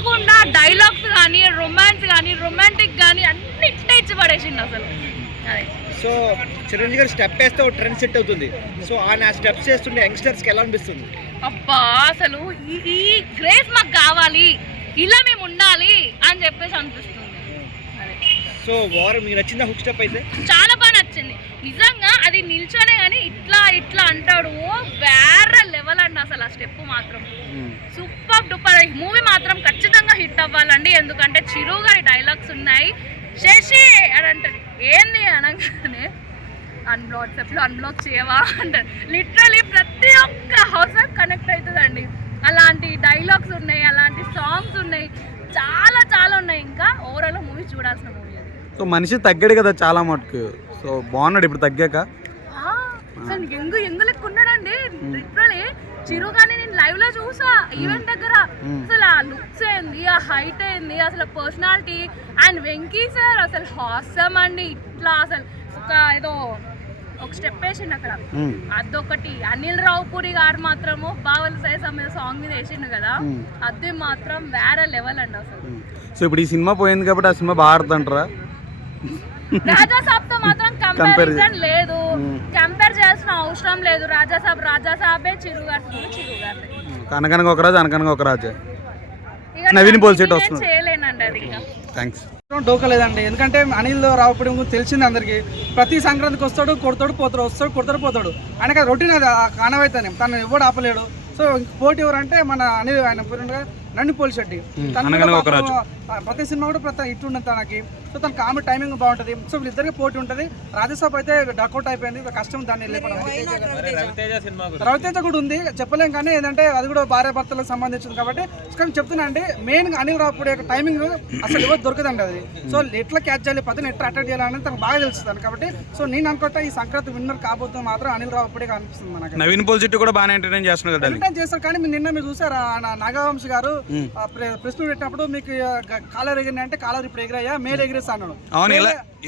చెప్పకుండా డైలాగ్స్ కానీ రొమాన్స్ కానీ రొమాంటిక్ కానీ అన్ని ఇచ్చి పడేసిండు అసలు. అదే సో చిరంజీవి గారు స్టెప్ వేస్తే ఒక ట్రెండ్ సెట్ అవుతుంది. సో ఆయన స్టెప్స్ చేస్తుంటే యంగ్స్టర్స్కి ఎలా అనిపిస్తుంది? అబ్బా అసలు ఈ గ్రేస్ మాకు కావాలి, ఇలా మేము ఉండాలి అని చెప్పేసి అనిపిస్తుంది. సో మీకు నచ్చిందా హుక్ స్టెప్ అయితే? చాలా బాగా నచ్చింది నిజంగా. అది నిల్చోనే కానీ ఇట్లా ఇట్లా అంటాడు, వేరే లెవెల్ అండి అసలు. ఆ స్టెప్ మాత్రం సూపర్ డూపర్. మూవీ మాత్రం ఖచ్చితంగా హిట్ అవ్వాలండి, ఎందుకంటే చిరు గారి డైలాగ్స్ ఉన్నాయి. శశి అని అంటారు, ఏంది అనగానే వాట్సాప్లో అన్బ్లాక్ చేయవా అంటారు. లిటరలీ ప్రతి ఒక్క హౌస్ వైఫ్ కనెక్ట్ అవుతుందండి. అలాంటి డైలాగ్స్ ఉన్నాయి, అలాంటి సాంగ్స్ ఉన్నాయి, చాలా చాలా ఉన్నాయి. ఇంకా ఓవరాల్ మూవీ చూడాల్సిన మూవీ అది. సో మనిషి తగ్గాడు కదా చాలా మటుకు, సో బాగున్నాడు ఇప్పుడు తగ్గాక. అసలు ఎంగు లెక్క ఉన్నాడండి లిటరలీ. చిరు కానీ నేను లైవ్ లో చూసా ఈవెంట్ దగ్గర. అసలు ఆ లుక్స్ ఏంది, ఆ హైట్ ఏంది, అసలు పర్సనాలిటీ. అండ్ వెంకీ సార్ అసలు హాస్యం అండి. ఇట్లా అసలు ఏదో ఒక స్టెప్ వేసిండు అక్కడ, అదొకటి. అనిల్ రావుపూరి గారు మాత్రము బావల సైజ్ మీద సాంగ్ మీద వేసిండు కదా, అది మాత్రం వేరే లెవెల్ అండి అసలు. సో ఇప్పుడు ఈ సినిమా పోయింది కాబట్టి ఆ సినిమా బాగా ఆడుతుంటారా? రాజాసాబ్ తో మాత్రం కంపారిజన్ లేదు, కంపేర్ చేయాల్సిన అవసరం లేదు. రాజాసాబే, చిరు గారు చిరు గారు. అనకనగా ఒక రాజు అనకనగా ఒక రాజు. నవీన్ పోల్సేట్ వస్తుంది. చేయలేనండి అది. థ్యాంక్స్. డోకలేదండి, ఎందుకంటే అనిల్ రావుపూడి తెలిసింది అందరికి. ప్రతి సంక్రాంతికి వస్తాడు, కొడతాడు పోతాడు, వస్తాడు కొడతాడు పోతాడు. ఆయనకి రొటీన్ అది కానవైతేనే, తను ఎవడు ఆపలేడు. సో పోటీ ఎవరంటే మన అనిల్, ఆయన పేరుగా నన్ను పోలిశెట్టి. ప్రతి సినిమా కూడా ప్రతి ఇటు ఉన్నది తనకి. సో తన కామెడీ టైమింగ్ బాగుంటుంది. సో వీళ్ళిద్దరికి పోటీ ఉంటుంది. రాజసాబ్ అయితే డక్అవుట్ అయిపోయింది, కష్టం దాన్ని లేపడం. రవితేజ కూడా ఉంది, చెప్పలేం. కానీ ఏంటంటే అది కూడా భార్య భర్తలకు సంబంధించింది కాబట్టి. కానీ చెప్తున్నా అండి, మెయిన్ అనిల్ రావుపూడి యొక్క టైమింగ్ అసలు ఎవరు దొరకదండి అది. సో ఎట్లా క్యాచ్ చేయాలి, పక్కన ఎట్లా అటాక్ చేయాలని తనకు బాగా తెలుస్తుంది కాబట్టి. సో నేను అనుకుంటా ఈ సంక్రాంతి విన్నర్ కాబోతుంది మాత్రం అనిల్ రావుపూడి అనిపిస్తుంది మనకి. నవీన్ పోల్చెట్టి కూడా బాగా ఎంటర్టైన్ చేస్తారు. కానీ నిన్న మీరు చూసారా నాగవంశి గారు ప్రెస్ మీట్ పెట్టినప్పుడు, మీకు కాలర్ ఎగిరినా అంటే కాలర్ ఇప్పుడు ఎగిరయ్యా మేలు ఎగిరేస్తా అన్నాడు. అవును,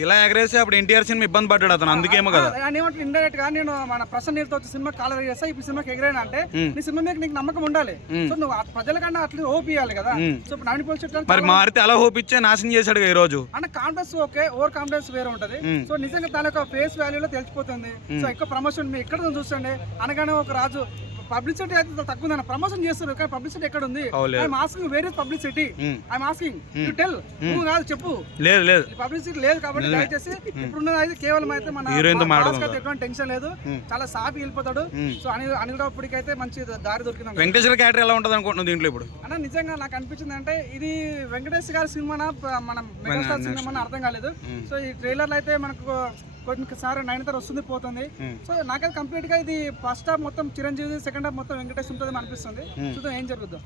ఇలా ఎగరేసి అప్పుడు ఎన్టీఆర్ సినిమా ఇబ్బంది పడ్డాడు అతను, అందుకేమో కదా. ఏమంటే ఇండైరెక్ట్ గా నేను మన ప్రసన్న నీళ్ళతో వచ్చి సినిమా కాలర్ ఎగిరేస్తా, ఇప్పుడు సినిమాకి ఎగిరైనా అంటే నీ సినిమా మీద నీకు నమ్మకం ఉండాలి. సో నువ్వు ప్రజల కన్నా అట్లా హోప్ ఇవ్వాలి కదా. సో నవీన్ పోల్చెట్టి మరి మారితే అలా హోప్ ఇచ్చే నాశనం చేశాడు ఈ రోజు. అన్న కాన్ఫిడెన్స్ ఓకే, ఓవర్ కాన్ఫిడెన్స్ వేరే ఉంటది. సో నిజంగా తన యొక్క ఫేస్ వాల్యూలో తెలిసిపోతుంది. సో ఎక్కువ ప్రమోషన్ మీరు ఎక్కడ చూసండి, అనగానే ఒక రాజు పబ్లిసిటీ అయితే తక్కువ ఉందన్న, ప్రమోషన్ చేస్తారు కానీ పబ్లిసిటీ ఎక్కడ ఉంది? I'm asking where is publicity, I'm asking you tell. నువ్వు కాదు చెప్పు, లేదు పబ్లిసిటీ లేదు కాబట్టి దయచేసి ఇప్పుడున్నది అయితే కేవలం అయితే మన ఎటువంటి టెన్షన్ లేదు, చాలా సాఫీ వెళ్ళిపోతాడు. సో అనిల్ రావుపూడికి అయితే మంచి దారి దొరికింది. వెంకటేశ్వర క్యారెక్టర్ ఎలా ఉంటుంది అనుకుంటున్నాను దీంట్లో ఇప్పుడు? అన్న నిజంగా నాకు అనిపించింది అంటే ఇది వెంకటేష్ గారి సినిమానా మనం మెగాస్టార్ సినిమా అర్థం కాలేదు. సో ఈ ట్రైలర్లో అయితే మనకు కొన్నిసారి నయనతార వస్తుంది పోతుంది. సో నాకైతే కంప్లీట్ గా ఇది ఫస్ట్ హాఫ్ మొత్తం చిరంజీవి, సెకండ్ హాఫ్ మొత్తం వెంకటేష్ ఉంటుంది అనిపిస్తుంది. చూద్దాం ఏం జరుగుతుందో.